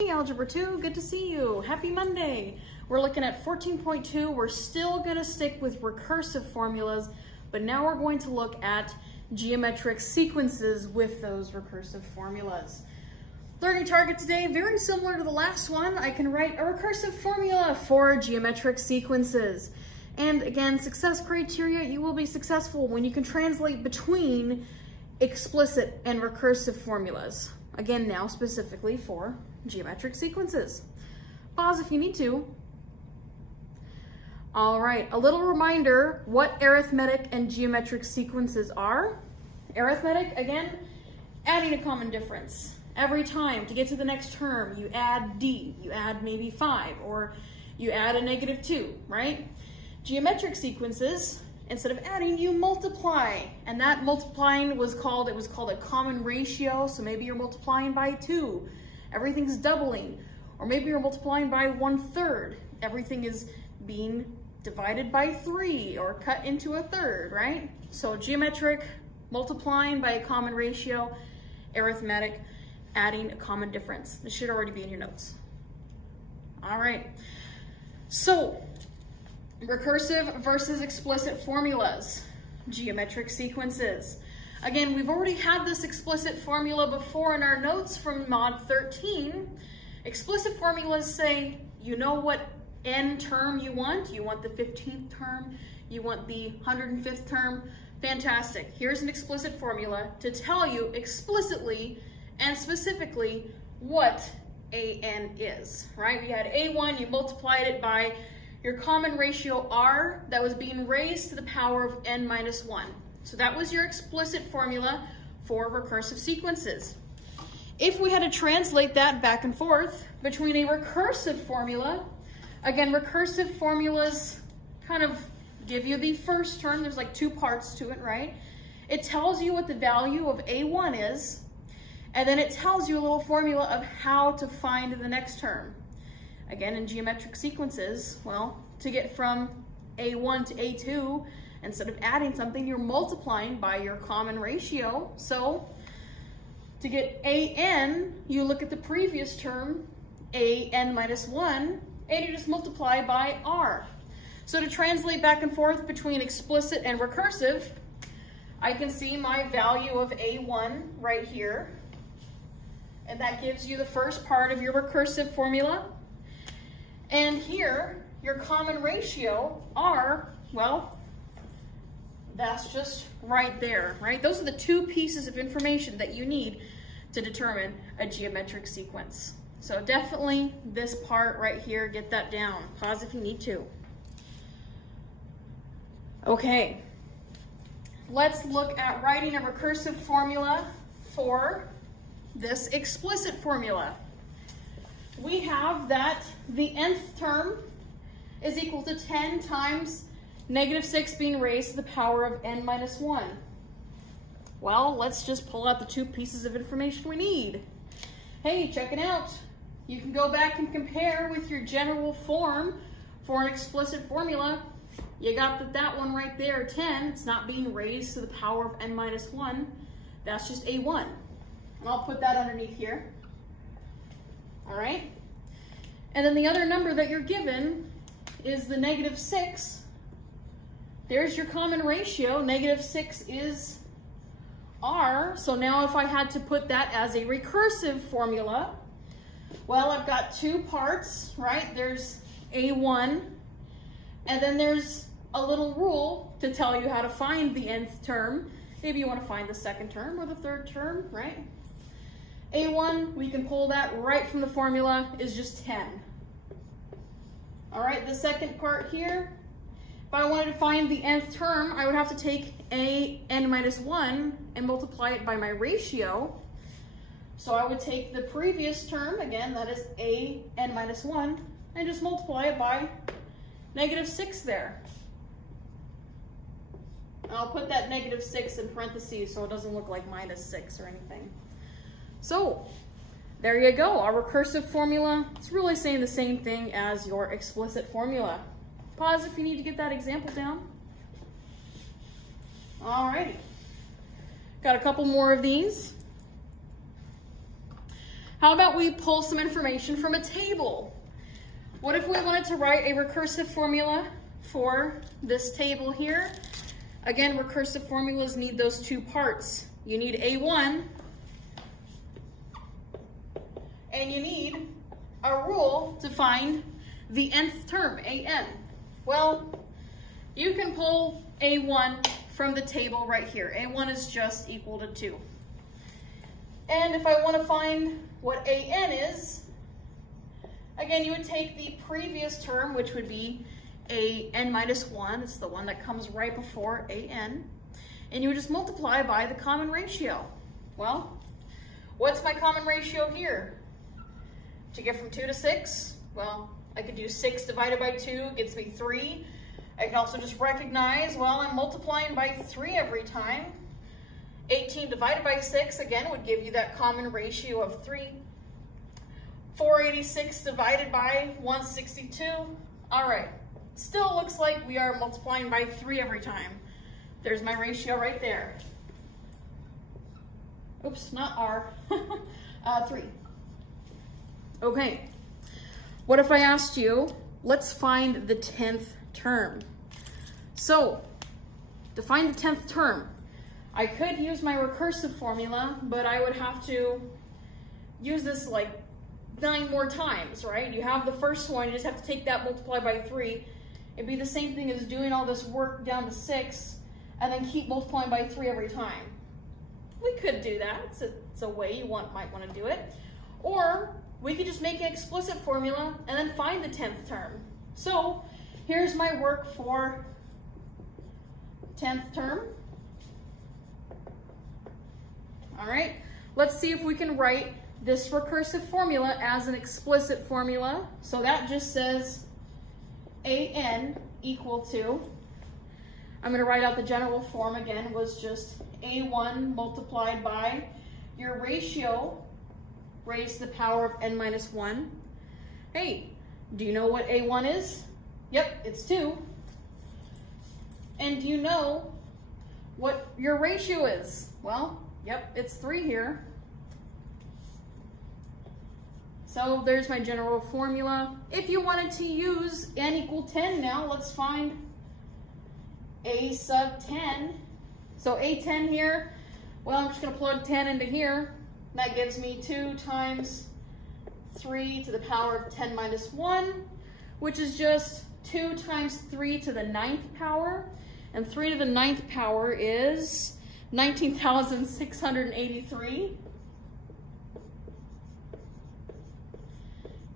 Hey, Algebra 2, good to see you. Happy Monday. We're looking at 14.2. We're still going to stick with recursive formulas, but now we're going to look at geometric sequences with those recursive formulas. Learning target today, very similar to the last one. I can write a recursive formula for geometric sequences. And again, success criteria, you will be successful when you can translate between explicit and recursive formulas. Again, now specifically for geometric sequences. Pause if you need to. All right, a little reminder what arithmetic and geometric sequences are. Arithmetic, again, adding a common difference. Every time to get to the next term, you add D, you add maybe 5, or you add a -2, right? Geometric sequences, instead of adding, you multiply. And that multiplying was called a common ratio, so maybe you're multiplying by 2. Everything's doubling. Or maybe you're multiplying by 1/3. Everything is being divided by 3 or cut into a third, right? So geometric, multiplying by a common ratio. Arithmetic, adding a common difference. This should already be in your notes. All right. So, recursive versus explicit formulas, geometric sequences. Again, we've already had this explicit formula before in our notes from Mod 13. Explicit formulas say, you know what n term you want. You want the 15th term. You want the 105th term. Fantastic. Here's an explicit formula to tell you explicitly and specifically what an is, right? You had a1, you multiplied it by your common ratio r that was being raised to the power of n minus 1. So that was your explicit formula for recursive sequences. If we had to translate that back and forth between a recursive formula, again, recursive formulas kind of give you the first term. There's like 2 parts to it, right? It tells you what the value of a1 is, and then it tells you a little formula of how to find the next term. Again, in geometric sequences, well, to get from a1 to a2, instead of adding something, you're multiplying by your common ratio. So to get an, you look at the previous term, an minus 1, and you just multiply by r. So to translate back and forth between explicit and recursive, I can see my value of a1 right here. And that gives you the first part of your recursive formula. And here, your common ratio, r, well, that's just right there, right? Those are the 2 pieces of information that you need to determine a geometric sequence. So definitely this part right here, get that down. Pause if you need to. Okay, let's look at writing a recursive formula for this explicit formula. We have that the nth term is equal to 10 times -6 being raised to the power of n minus 1. Well, let's just pull out the 2 pieces of information we need. Hey, check it out. You can go back and compare with your general form for an explicit formula. You got that one right there, 10. It's not being raised to the power of n minus 1. That's just a1. And I'll put that underneath here. All right. And then the other number that you're given is the -6. There's your common ratio. -6 is r. So now if I had to put that as a recursive formula, well, I've got 2 parts, right? There's a1, and then there's a little rule to tell you how to find the nth term. Maybe you want to find the 2nd term or the 3rd term, right? a1, we can pull that right from the formula, is just 10. All right, the second part here, if I wanted to find the nth term, I would have to take an minus 1 and multiply it by my ratio. So I would take the previous term, again, that is an minus 1, and just multiply it by -6 there. I'll put that -6 in parentheses so it doesn't look like -6 or anything. So there you go, our recursive formula. It's really saying the same thing as your explicit formula. Pause if you need to get that example down. Alrighty, got a couple more of these. How about we pull some information from a table? What if we wanted to write a recursive formula for this table here? Again, recursive formulas need those two parts. You need A1, and you need a rule to find the nth term, AN. Well, you can pull A1 from the table right here. A1 is just equal to 2. And if I want to find what AN is, again, you would take the previous term, which would be AN minus 1. It's the one that comes right before AN. And you would just multiply by the common ratio. Well, what's my common ratio here? To get from 2 to 6, well, I could do 6 divided by 2 gets me 3. I can also just recognize, well, I'm multiplying by 3 every time. 18 divided by 6, again, would give you that common ratio of 3. 486 divided by 162. All right, still looks like we are multiplying by 3 every time. There's my ratio right there. Oops, not R, 3. Okay, what if I asked you, let's find the 10th term. So, to find the 10th term, I could use my recursive formula, but I would have to use this like 9 more times, right? You have the first one, you just have to take that, multiply by 3. It'd be the same thing as doing all this work down to 6, and then keep multiplying by 3 every time. We could do that. It's a way you might want to do it. Or we could just make an explicit formula and then find the 10th term. So here's my work for 10th term. All right, let's see if we can write this recursive formula as an explicit formula. So that just says AN equal to, I'm going to write out the general form again, was just A1 multiplied by your ratio raised to the power of n minus 1. Hey, do you know what A1 is? Yep, it's 2. And do you know what your ratio is? Well, yep, it's 3 here. So there's my general formula. If you wanted to use n equal 10 now, let's find A sub 10. So A10 here, well, I'm just going to plug 10 into here. That gives me 2 times 3 to the power of 10 minus 1, which is just 2 times 3 to the 9th power. And 3 to the 9th power is 19,683.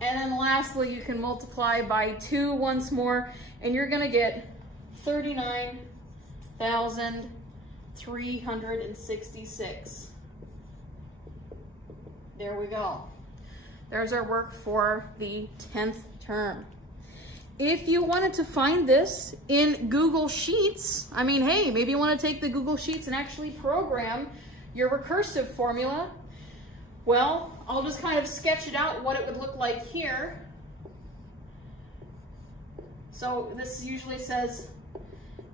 And then lastly, you can multiply by 2 once more, and you're going to get 39,366. There we go. There's our work for the 10th term. If you wanted to find this in Google Sheets, I mean, hey, maybe you want to take the Google Sheets and actually program your recursive formula. Well, I'll just kind of sketch it out what it would look like here. So this usually says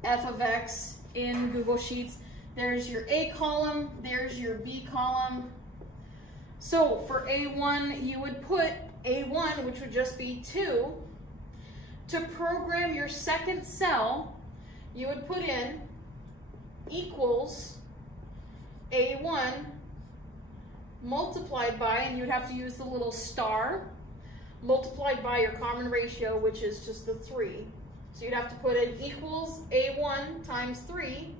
f of x in Google Sheets. There's your A column, there's your B column. So for A1, you would put A1, which would just be 2. To program your second cell, you would put in equals A1 multiplied by, and you'd have to use the little star, multiplied by your common ratio, which is just the 3. So you'd have to put in equals A1 times 3,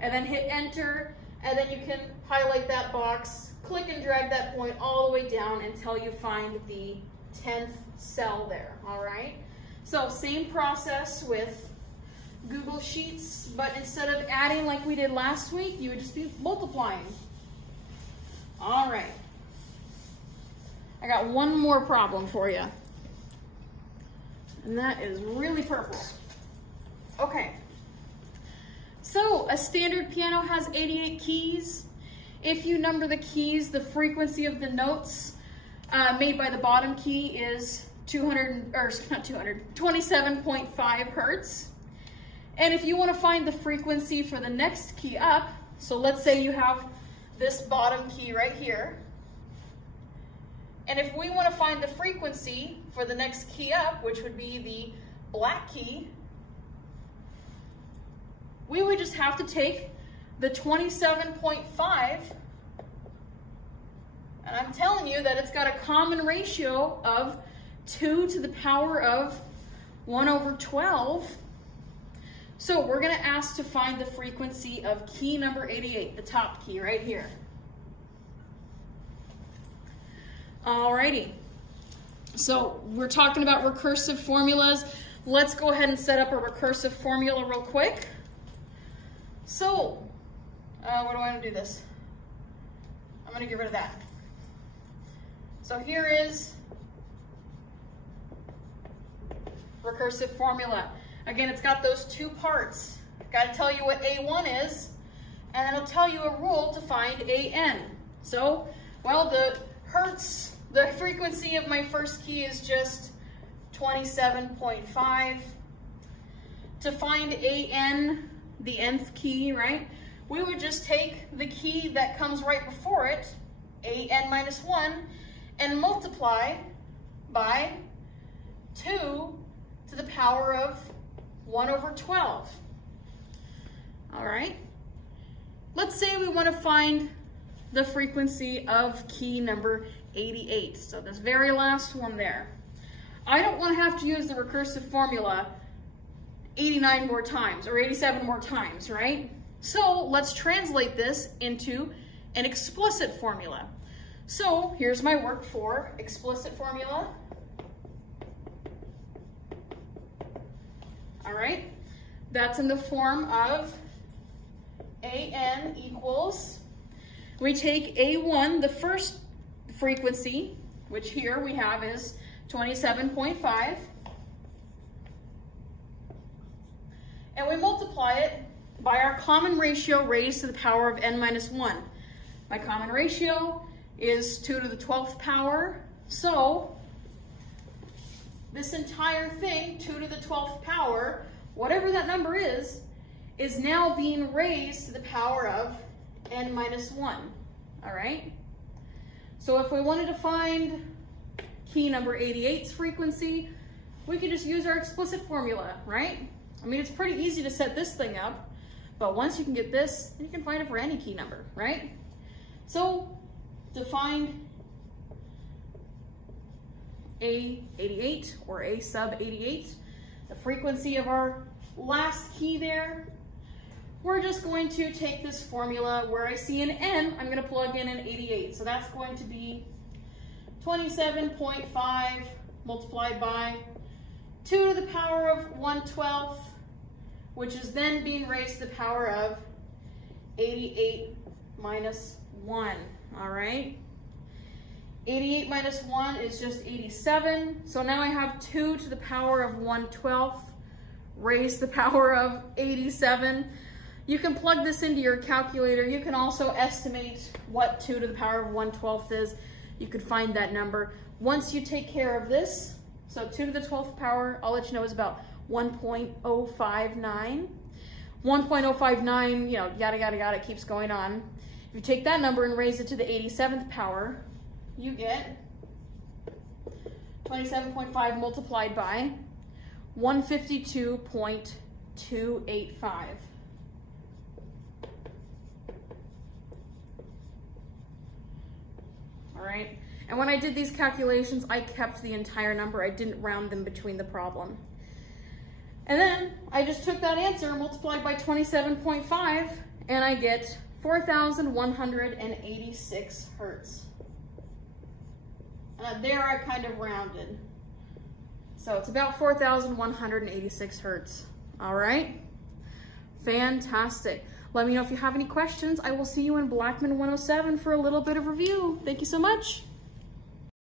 and then hit enter, and then you can highlight that box, click and drag that point all the way down until you find the 10th cell there, all right? So same process with Google Sheets, but instead of adding like we did last week, you would just be multiplying. All right. I got one more problem for you. And that is really purple. Okay. So a standard piano has 88 keys. If you number the keys, the frequency of the notes made by the bottom key is 27.5 hertz. And if you want to find the frequency for the next key up, so let's say you have this bottom key right here, And if we want to find the frequency for the next key up, which would be the black key, we would just have to take the 27.5, and I'm telling you that it's got a common ratio of 2 to the power of 1 over 12. So we're going to ask to find the frequency of key number 88, the top key right here. Alrighty, so we're talking about recursive formulas. Let's go ahead and set up a recursive formula real quick. So, what do I want to do this? I'm going to get rid of that. So here is recursive formula. Again, it's got those two parts. Got to tell you what A1 is, and then it'll tell you a rule to find AN. So, well, the frequency of my first key is just 27.5. To find AN, the nth key, right, we would just take the key that comes right before it, AN minus 1, and multiply by 2 to the power of 1 over 12. All right, let's say we want to find the frequency of key number 88. So this very last one there. I don't want to have to use the recursive formula 89 more times or 87 more times, right? So let's translate this into an explicit formula. So here's my work for explicit formula. All right, that's in the form of AN equals, we take A1, the first frequency, which here we have is 27.5, and we multiply it by our common ratio raised to the power of n minus 1. My common ratio is 2 to the 12th power, so this entire thing, 2 to the 12th power, whatever that number is now being raised to the power of n minus 1, all right? So if we wanted to find key number 88's frequency, we could just use our explicit formula, right? I mean, it's pretty easy to set this thing up, but once you can get this, you can find it for any key number, right? So to find A88 or A sub 88, the frequency of our last key there, we're just going to take this formula where I see an n, I'm going to plug in an 88. So that's going to be 27.5 multiplied by 2 to the power of 1/12, which is then being raised to the power of 88 minus 1, all right? 88 minus 1 is just 87. So now I have 2 to the power of 1/12 raised to the power of 87. You can plug this into your calculator. You can also estimate what 2 to the power of 1/12 is. You could find that number. Once you take care of this, so 2 to the 12th power, I'll let you know, is about 1.059. 1.059, you know, yada, yada, yada, keeps going on. If you take that number and raise it to the 87th power, you get 27.5 multiplied by 152.285. All right, and when I did these calculations, I kept the entire number. I didn't round them between the problem. And then I just took that answer, multiplied by 27.5, and I get 4,186 hertz. There I kind of rounded. So it's about 4,186 hertz. All right, fantastic. Let me know if you have any questions. I will see you in Blackman 107 for a little bit of review. Thank you so much.